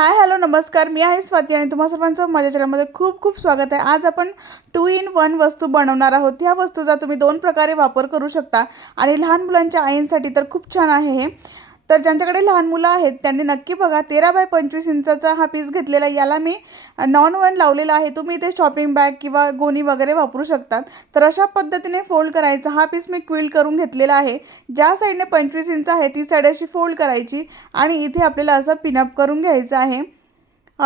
Hi hello नमस्कार. मी आहे स्वाती आणि तुम्हा सर्वांचं माझ्या चॅनलमध्ये खूप खूप स्वागत आहे. आज आपण टू इन वन वस्तू बनवणार आहोत. ह्या वस्तूचा तुम्ही दोन प्रकारे वापर करू शकता. आणि लहान मुलांच्या आईंसाठी तर खूप छान आहे हे. तर ज्यांच्याकडे लहान मुलं आहेत त्यांनी नक्की बघा तेरा बाय पंचवीस इंचाचा हा पीस घेतलेला आहे. याला मी नॉन वन लावलेला आहे. तुम्ही इथे शॉपिंग बॅग किंवा गोणी वगैरे वापरू शकतात. तर अशा पद्धतीने फोल्ड करायचा हा पीस मी क्विल्ड करून घेतलेला आहे. ज्या साईडने पंचवीस इंच आहे ती साईड अशी फोल्ड करायची आणि इथे आपल्याला असं पिनअप करून घ्यायचं आहे.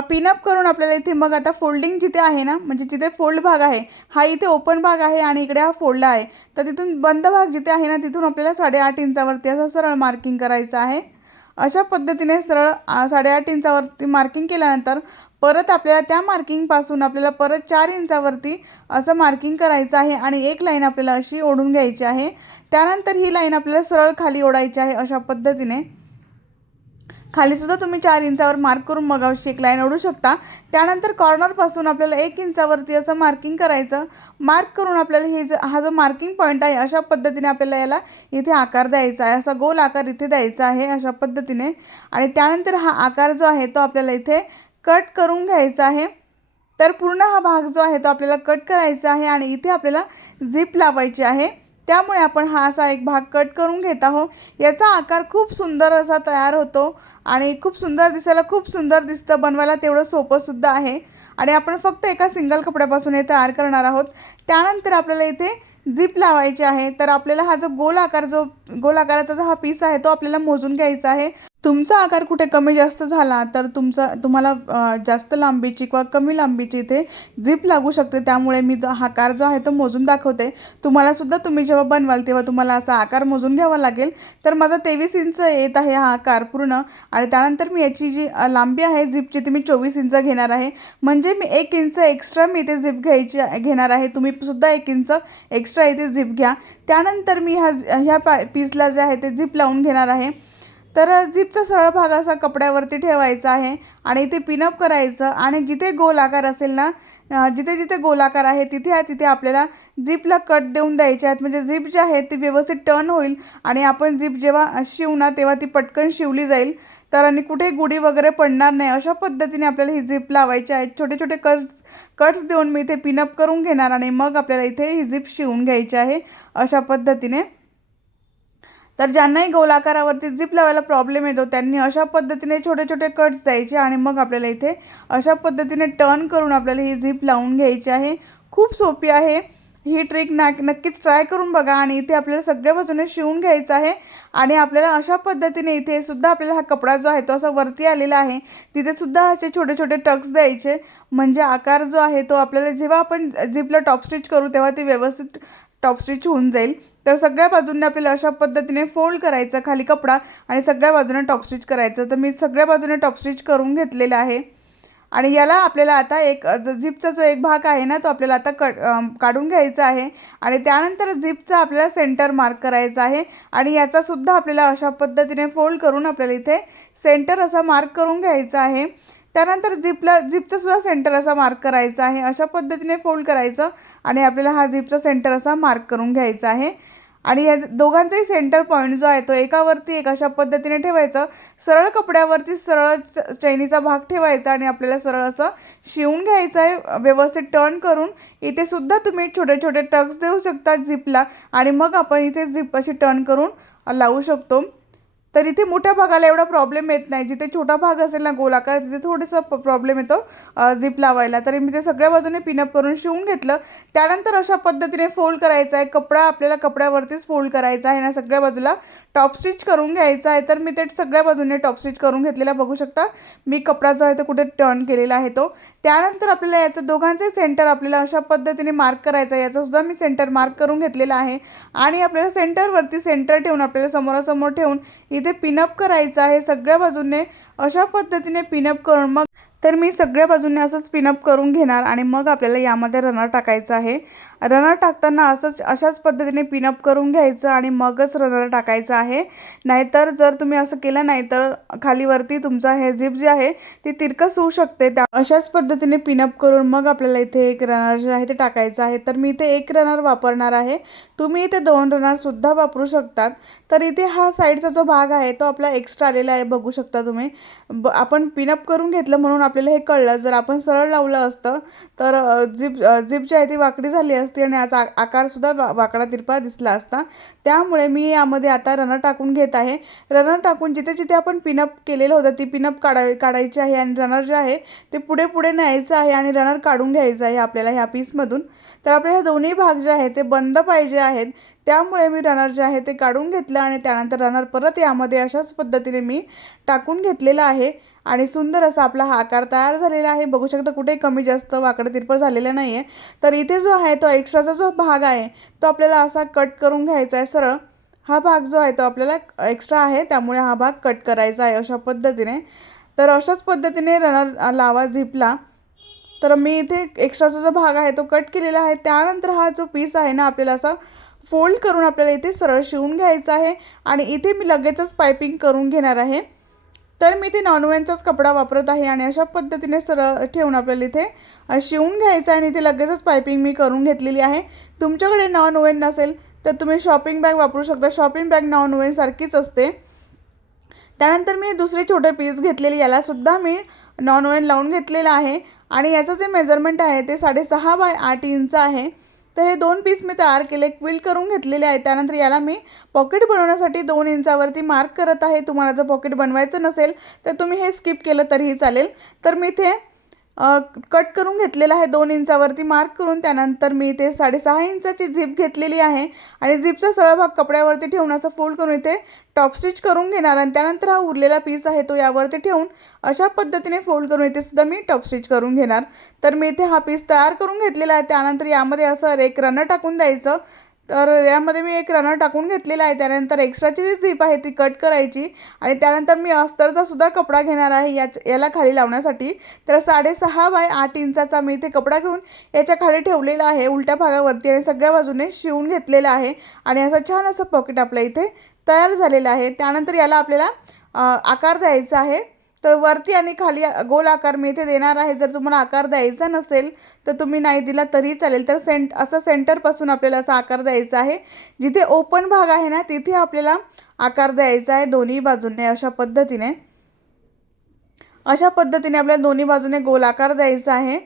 पिनअप करून आपल्याला इथे मग आता फोल्डिंग जिथे आहे ना म्हणजे जिथे फोल्ड भाग आहे हा इथे ओपन भाग आहे आणि इकडे हा फोल्ड आहे. तर तिथून बंद भाग जिथे आहे ना तिथून आपल्याला साडेआठ इंचावरती असं सरळ मार्किंग करायचं आहे. अशा पद्धतीने सरळ आ, साडेआठ इंचावरती मार्किंग केल्यानंतर परत आपल्याला त्या मार्किंगपासून आपल्याला परत चार इंचावरती असं मार्किंग करायचं आहे आणि एक लाईन आपल्याला अशी ओढून घ्यायची आहे. त्यानंतर ही लाईन आपल्याला सरळ खाली ओढायची आहे अशा पद्धतीने. खालीसुद्धा तुम्ही चार इंचावर मार्क करून मग एक लाईन ओढू शकता. त्यानंतर कॉर्नरपासून आपल्याला एक इंचावरती असं मार्किंग करायचं. मार्क करून आपल्याला हे ज हा जो मार्किंग पॉईंट आहे अशा पद्धतीने आपल्याला याला इथे आकार द्यायचा आहे. असा गोल आकार इथे द्यायचा आहे अशा पद्धतीने. आणि त्यानंतर हा आकार जो आहे तो आपल्याला इथे कट करून घ्यायचा आहे. तर पूर्ण हा भाग जो आहे तो आपल्याला कट करायचा आहे आणि इथे आपल्याला झिप लावायची आहे. त्यामुळे आपण हा असा एक भाग कट करून घेत आहोत. याचा आकार खूप सुंदर असा तयार होतो आणि खूप सुंदर दिसायला खूप सुंदर दिसतं बनवायला तेवढं सोपंसुद्धा आहे. आणि आपण फक्त एका सिंगल कपड्यापासून हे तयार करणार आहोत. त्यानंतर आपल्याला इथे झिप लावायची आहे. तर आपल्याला हा जो गोल आकार जो गोल आकाराचा जो हा पीस आहे तो आपल्याला मोजून घ्यायचा आहे. तुमचा आकार कुठे कमी जास्त झाला तर तुमचा तुम्हाला जास्त लांबीची किंवा कमी लांबीची इथे झिप लागू शकते. त्यामुळे मी जो आकार जो आहे तो मोजून दाखवते. तुम्हालासुद्धा तुम्ही जेव्हा बनवाल तेव्हा तुम्हाला असा आकार मोजून घ्यावा लागेल. तर माझा तेवीस इंच येत आहे हा आकार पूर्ण आणि त्यानंतर मी याची जी लांबी आहे झिपची ती मी चोवीस इंच घेणार आहे. म्हणजे मी एक इंच एक्स्ट्रा मी इथे झिप घ्यायची घेणार आहे. तुम्ही सुद्धा एक इंच एक्स्ट्रा इथे झिप घ्या. त्यानंतर मी ह्या ह्या पा पीसला जे आहे ते झिप लावून घेणार आहे. तर झिपचा सरळ भाग असा कपड्यावरती ठेवायचा आहे आणि इथे पिनअप करायचं आणि जिथे गोल आकार असेल ना जिथे जिथे गोलाकार आहे तिथे तिथे आपल्याला झिपला कट देऊन द्यायचे आहेत. म्हणजे झिप जी आहे ती व्यवस्थित टर्न होईल आणि आपण झिप जेव्हा शिवू ना तेव्हा ती पटकन शिवली जाईल. तर आणि कुठे गुढी वगैरे पडणार नाही अशा पद्धतीने आपल्याला ही झिप लावायची आहे. छोटे छोटे कट्स कट्स देऊन मी इथे पिनअप करून घेणार आणि मग आपल्याला इथे ही झिप शिवून घ्यायची आहे अशा पद्धतीने. तर ज्यांनाही गोलाकारावरती झिप लावायला प्रॉब्लेम येतो त्यांनी अशा पद्धतीने छोटे छोटे कट्स द्यायचे आणि मग आपल्याला इथे अशा पद्धतीने टर्न करून आपल्याला ही झिप लावून घ्यायची आहे. खूप सोपी आहे. ही ट्रिक ना नक्कीच ट्राय करून बघा आणि इथे आपल्याला सगळ्या बाजूने शिवून घ्यायचं आहे. आणि आपल्याला अशा पद्धतीने इथे सुद्धा आपल्याला हा कपडा जो आहे तो असा वरती आलेला आहे. तिथे सुद्धा असे छोटे छोटे टक्स द्यायचे. म्हणजे आकार जो आहे तो आपल्याला जेव्हा आपण झिपला टॉप स्टिच करू तेव्हा ती व्यवस्थित टॉप स्टिच होऊन जाईल. तर सगळ्या बाजूंनी आपल्याला अशा पद्धतीने फोल्ड करायचं खाली कपडा आणि सगळ्या बाजूने टॉप स्टिच करायचं. तर मी सगळ्या बाजूने टॉप स्टिच करून घेतलेलं आहे. आणि याला आपल्याला आता एक झिपचा जो एक भाग आहे ना तो आपल्याला आता कट काढून घ्यायचा आहे. आणि त्यानंतर झिपचा आपल्याला सेंटर मार्क करायचा आहे. आणि याचासुद्धा आपल्याला अशा पद्धतीने फोल्ड करून आपल्याला इथे सेंटर असा मार्क करून घ्यायचा आहे. त्यानंतर झिपला झिपचासुद्धा सेंटर असा मार्क करायचा आहे. अशा पद्धतीने फोल्ड करायचं. आणि आपल्याला हा झिपचा सेंटर असा मार्क करून घ्यायचा आहे. आणि या दोघांचाही सेंटर पॉईंट जो आहे तो एकावरती एक अशा पद्धतीने ठेवायचं. सरळ कपड्यावरती सरळ च- चैनीचा भाग ठेवायचा आणि आपल्याला सरळ असं शिवून घ्यायचं आहे. व्यवस्थित टर्न करून इथे सुद्धा तुम्ही छोटे छोटे टक्स देऊ शकता झिपला आणि मग आपण इथे झिप अशी टर्न करून लावू शकतो. तर इथे मोठ्या भागाला एवढा प्रॉब्लेम येत नाही. जिथे छोटा भाग असेल ना गोलाकार तिथे थोडंसं प्रॉब्लेम येतो झिप लावायला. तरी मी ते सगळ्या बाजूने पिनअप करून शिवून घेतलं. त्यानंतर अशा पद्धतीने फोल्ड करायचा आहे. कपडा आपल्याला कपड्यावरतीच फोल्ड करायचा आहे ना सगळ्या बाजूला. टॉप स्टिच करून घ्यायचा आहे तर मी ते सगळ्या बाजूने टॉप स्टिच करून घेतलेला बघू शकता. मी कपडा जो आहे तो कुठे टर्न केलेला आहे तो. त्यानंतर आपल्याला याचं दोघांचे सेंटर आपल्याला अशा पद्धतीने मार्क करायचा आहे. याचासुद्धा मी सेंटर मार्क करून घेतलेला आहे. आणि आपल्याला सेंटरवरती सेंटर ठेवून आपल्याला समोरासमोर ठेवून इथे पिनअप करायचं आहे सगळ्या बाजूने. अशा पद्धतीने पिनअप करून मग तर मी सगळ्या बाजूने असंच पिनअप करून घेणार आणि मग आपल्याला यामध्ये रनर टाकायचं आहे. रनर टाकताना असंच अशाच पद्धतीने पिनअप करून घ्यायचं आणि मगच रनर टाकायचं आहे. नाहीतर जर तुम्ही असं केलं नाही तर खालीवरती तुमचं हे झिप जे आहे ती तिरकस होऊ शकते. त्या अशाच पद्धतीने पिनअप करून मग आपल्याला इथे एक रनर जे आहे ते टाकायचं आहे. तर मी इथे एक रनर वापरणार आहे. तुम्ही इथे दोन रनरसुद्धा वापरू शकतात. तर इथे हा साईडचा जो भाग आहे तो आपला एक्स्ट्रा आलेला आहे बघू शकता तुम्ही. ब आपण पिनअप करून घेतलं म्हणून आपल्याला हे कळलं. जर आपण सरळ लावलं असतं तर जिप झिप जी आहे ती वाकडी झाली असते आणि याचा आ- आकारसुद्धा वा वाकडा तिरपा दिसला असता. त्यामुळे मी यामध्ये आता रनर टाकून घेत आहे. रनर टाकून जिथे जिथे आपण पिनअप केलेलं होतं ती पिनअप काढावी काढायची आहे आणि रनर जे आहे ते पुढे पुढे न्यायचं आहे आणि रनर काढून घ्यायचं आहे आपल्याला ह्या पीसमधून तर आपले हे दोन्ही भाग जे आहे ते बंद पाहिजे आहेत. त्यामुळे मी रनर जे आहे ते काढून घेतलं आणि त्यानंतर रनर परत यामध्ये अशाच पद्धतीने मी टाकून घेतलेलं आहे. आणि सुंदर असा आपला हा आकार तयार झालेला आहे. बघू शकता कुठे कमी जास्त वाकडं तिरपळ झालेलं नाही आहे तर इथे जो आहे तो एक्स्ट्राचा जो भाग आहे तो आपल्याला असा कट करून घ्यायचा आहे. सरळ हा भाग जो आहे तो आपल्याला एक्स्ट्रा आहे त्यामुळे हा भाग कट करायचा आहे अशा पद्धतीने. तर अशाच पद्धतीने रनर लावा झिपला. तर मी इथे एक्स्ट्राचा जो भाग आहे तो कट केलेला आहे. त्यानंतर हा जो पीस आहे ना आपल्याला असा फोल्ड करून आपल्याला इथे सरळ शिवून घ्यायचा आहे. आणि इथे मी लगेचच पायपिंग करून घेणार आहे. तर मी ते नॉनवेनचाच कपडा वापरत आहे आणि अशा पद्धतीने सरळ ठेवून आपल्याला इथे शिवून घ्यायचं आहे आणि इथे लगेचच पायपिंग मी करून घेतलेली आहे. तुमच्याकडे नॉन ओव्हन नसेल तर तुम्ही शॉपिंग बॅग वापरू शकता. शॉपिंग बॅग नॉन ओव्हनसारखीच असते. त्यानंतर मी दुसरे छोटे पीस घेतलेले यालासुद्धा मी नॉन ओव्हन लावून घेतलेलं आहे. आणि याचं जे मेजरमेंट आहे ते साडेसहा बाय आठ इंच आहे. तर हे दोन पीस मी तयार केले क्विल करून घेतलेले आहे त्यानंतर याला मी पॉकेट बनवण्यासाठी दोन इंचावरती मार्क करत आहे. तुम्हाला जर पॉकेट बनवायचं नसेल तर तुम्ही हे स्किप केलं तरीही चालेल. तर मी इथे कट करून घेतलेलं आहे दोन इंचावरती मार्क करून त्यानंतर मी इथे साडेसहा इंचाची झिप घेतलेली आहे. आणि झिपचा सरळ भाग कपड्यावरती ठेवून असं फोल्ड करून इथे टॉप स्टिच करून घेणार आणि त्यानंतर हा उरलेला पीस आहे तो यावरती ठेवून अशा पद्धतीने फोल्ड करून इथे सुद्धा मी टॉप स्टिच करून घेणार. तर मी इथे हा पीस तयार करून घेतलेला आहे. त्यानंतर यामध्ये असं एक रनर टाकून द्यायचं. तर यामध्ये मी एक रनर टाकून घेतलेला आहे. त्यानंतर एक्स्ट्राची जी झीप आहे ती कट करायची. आणि त्यानंतर मी अस्तरचा सुद्धा कपडा घेणार आहे याच याला खाली लावण्यासाठी. तर साडेसहा बाय आठ इंचाचा मी इथे कपडा घेऊन याच्या खाली ठेवलेला आहे. उलट्या भागावरती आणि सगळ्या बाजूने शिवून घेतलेला आहे. आणि असं छान असं पॉकेट आपल्या इथे तयार झालेलं आहे. त्यानंतर याला आपल्याला आकार द्यायचा आहे. तर वरती आणि खाली गोल आकार मी इथे देणार आहे. जर तुम्हाला आकार द्यायचा नसेल तर तुम्ही नाही दिला तरी चालेल. तर सेंट असं सेंटरपासून आपल्याला असा आकार द्यायचा आहे. जिथे ओपन भाग आहे ना तिथे आपल्याला आकार द्यायचा आहे दोन्ही बाजूने अशा पद्धतीने. अशा पद्धतीने आपल्याला दोन्ही बाजूने गोल आकार द्यायचा आहे.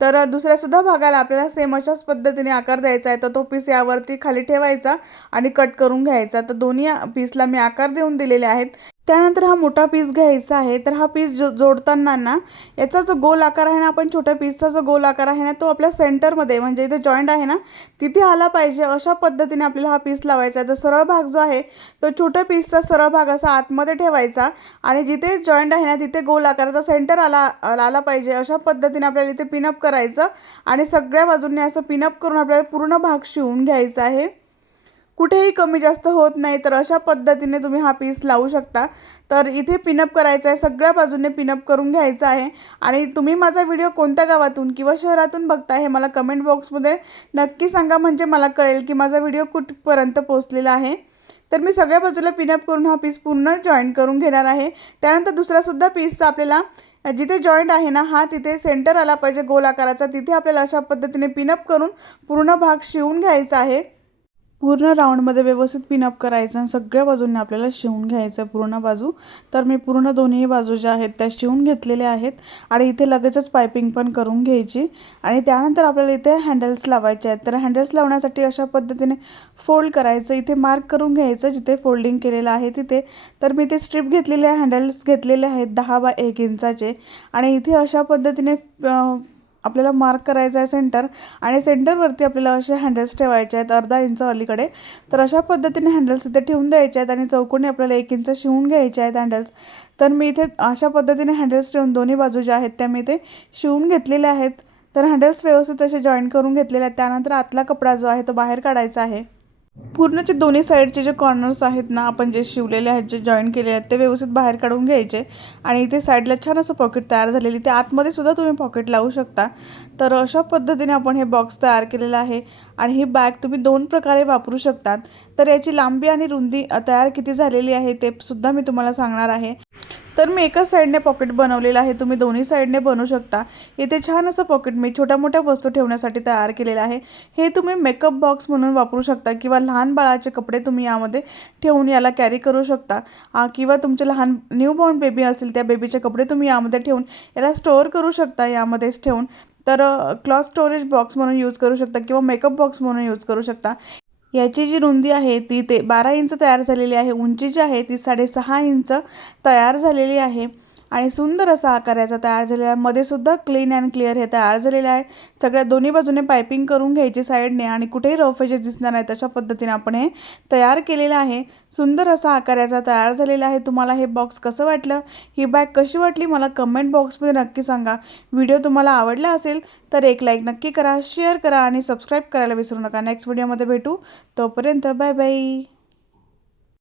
तर दुसऱ्यासुद्धा भागाला आपल्याला सेम अशाच पद्धतीने आकार द्यायचा आहे. तर तो पीस यावरती खाली ठेवायचा आणि कट करून घ्यायचा. तर दोन्ही पीसला मी आकार देऊन दिलेले आहेत. त्यानंतर हा मोठा पीस घ्यायचा आहे. तर हा पीस जो जोडताना ना याचा जो गोल आकार आहे ना आपण छोट्या पीसचा जो गोल आकार आहे ना तो आपल्या सेंटरमध्ये म्हणजे इथे जॉईंट आहे ना तिथे आला पाहिजे. अशा पद्धतीने आपल्याला हा पीस लावायचा आहे. तर सरळ भाग जो आहे तो छोट्या पीसचा सरळ भाग असा आतमध्ये ठेवायचा. आणि जिथे जॉईंट आहे ना तिथे गोल आकाराचा सेंटर आला आला पाहिजे. अशा पद्धतीने आपल्याला इथे पिनअप करायचं. आणि सगळ्या बाजूंनी असं पिनअप करून आपल्याला पूर्ण भाग शिवून घ्यायचा आहे. कुठेही कमी जास्त होत नाही तर अशा पद्धतीने तुम्ही हा पीस लावू शकता. तर इथे पिनअप करायचं आहे सगळ्या बाजूने पिनअप करून घ्यायचा आहे. आणि तुम्ही माझा व्हिडिओ कोणत्या गावातून किंवा शहरातून बघताय हे मला कमेंट बॉक्समध्ये नक्की सांगा म्हणजे मला कळेल की माझा व्हिडिओ कुठपर्यंत पोचलेला आहे. तर मी सगळ्या बाजूला पिनअप करून हा पीस पूर्ण जॉईंट करून घेणार आहे. त्यानंतर दुसरासुद्धा पीसचा आपल्याला जिथे जॉईंट आहे ना हा तिथे सेंटर आला पाहिजे गोल आकाराचा तिथे आपल्याला अशा पद्धतीने पिनअप करून पूर्ण भाग शिवून घ्यायचा आहे. पूर्ण राऊंडमध्ये व्यवस्थित पिनअप करायचं आणि सगळ्या बाजूंनी आपल्याला शिवून घ्यायचं आहे पूर्ण बाजू. तर मी पूर्ण दोन्ही बाजू ज्या आहेत त्या शिवून घेतलेल्या आहेत. आणि इथे लगेचच पायपिंग पण करून घ्यायची. आणि त्यानंतर आपल्याला इथे हँडल्स लावायचे आहेत. तर हँडल्स लावण्यासाठी अशा पद्धतीने फोल्ड करायचं इथे मार्क करून घ्यायचं जिथे फोल्डिंग केलेलं आहे तिथे. तर मी ते स्ट्रीप घेतलेले हँडल्स घेतलेले आहेत दहा बाय एक इंचाचे. आणि इथे अशा पद्धतीने आपल्याला मार्क करायचं आहे सेंटर आणि सेंटरवरती आपल्याला असे हँडल्स ठेवायचे आहेत अर्धा इंच अलीकडे. तर अशा पद्धतीने हँडल्स इथे ठेवून द्यायचे आहेत आणि चौकोनी आपल्याला एक इंच शिवून घ्यायचे आहेत हँडल्स तर मी इथे अशा पद्धतीने हँडल्स ठेवून दोन्ही बाजू ज्या आहेत त्या मी इथे शिवून घेतलेल्या आहेत. तर हँडल्स व्यवस्थित असे जॉईन करून घेतलेले आहेत. त्यानंतर आतला कपडा जो आहे तो बाहेर काढायचा आहे. पूर्णचे दोन्ही साईडचे जे कॉर्नर्स आहेत ना आपण जे शिवलेले आहेत जे जॉईन केलेले आहेत ते व्यवस्थित बाहेर काढून घ्यायचे. आणि इथे साईडला छान असं पॉकेट तयार झालेली ते आतमध्ये सुद्धा तुम्ही पॉकेट लावू शकता. तर अशा पद्धतीने आपण हे बॉक्स तयार केलेलं आहे. आणि ही बॅग तुम्ही दोन प्रकारे वापरू शकतात. तर याची लांबी आणि रुंदी तयार किती झालेली आहे ते सुद्धा मी तुम्हाला सांगणार आहे. तर मी एका साईडने पॉकेट बनवलेलं आहे. तुम्ही दोन्ही साईडने बनवू शकता. इथे छान असं पॉकेट मी छोट्या मोठ्या वस्तू ठेवण्यासाठी तयार केलेलं आहे. हे तुम्ही मेकअप बॉक्स म्हणून वापरू शकता किंवा लहान बाळाचे कपडे तुम्ही यामध्ये ठेवून याला कॅरी करू शकता. किंवा तुमचे लहान न्यू बॉर्न बेबी असेल त्या बेबीचे कपडे तुम्ही यामध्ये ठेवून याला स्टोअर करू शकता यामध्येच ठेवून. तर क्लॉथ स्टोरेज बॉक्स म्हणून यूज करू शकता किंवा मेकअप बॉक्स म्हणून यूज करू शकता. याची जी रुंदी आहे ती ते बारा इंच तयार झालेली आहे. उंची जी आहे ती साडेसहा इंच तयार झालेली आहे. आणि सुंदर असा आकार याचा तयार झालेला आहे. मध्येसुद्धा क्लीन अँड क्लिअर हे तयार झालेलं आहे. सगळ्या दोन्ही बाजूने पायपिंग करून घ्यायची साईडने आणि कुठेही रफ एजेस दिसणार नाही तशा पद्धतीने आपण हे तयार केलेलं आहे. सुंदर असा आकार याचा तयार झालेला आहे. तुम्हाला हे बॉक्स कसं वाटलं? ही बॅग कशी वाटली? मला कमेंट बॉक्समध्ये नक्की सांगा. व्हिडिओ तुम्हाला आवडला असेल तर एक लाईक नक्की करा शेअर करा आणि सबस्क्राईब करायला विसरू नका. नेक्स्ट व्हिडिओमध्ये भेटू. तोपर्यंत बाय बाय